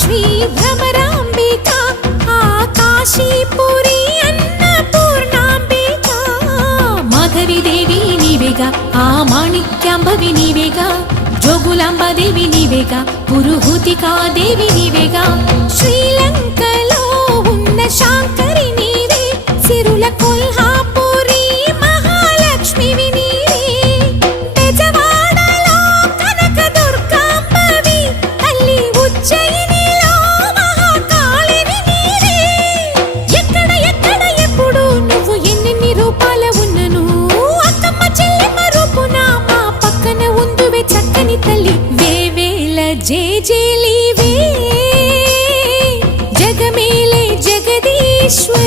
శ్రీ భ్రమరాంబికా కాశీపురి అన్నపూర్ణాంబికా మాధవిదేవి నీవేగా ఆ మాణిక్యాంబవి నీవేగా జోగులాంబాదేవి నీవేగా పురుహూతికాదేవి నీవేగా శ్రీలంకలో ఉన్న శాంకరి నీవే సిరుల కొల్హాపురి మహాలక్ష్మివి నీవే బెజవాడలో కనకదుర్గాంబవి తల్లి ఉజ్జయినిలో మహాకాళివి నీవే ఎక్కడ ఎక్కడ ఎప్పుడు నువ్వు ఎన్నెన్ని రూపాల ఉన్నను అక్కమ్మ చెల్లెమ్మ రూపున మా పక్కన ఉందువే చక్కని తల్లి వేవేల జేజేలివే జగమేలే జగదీశ్వరి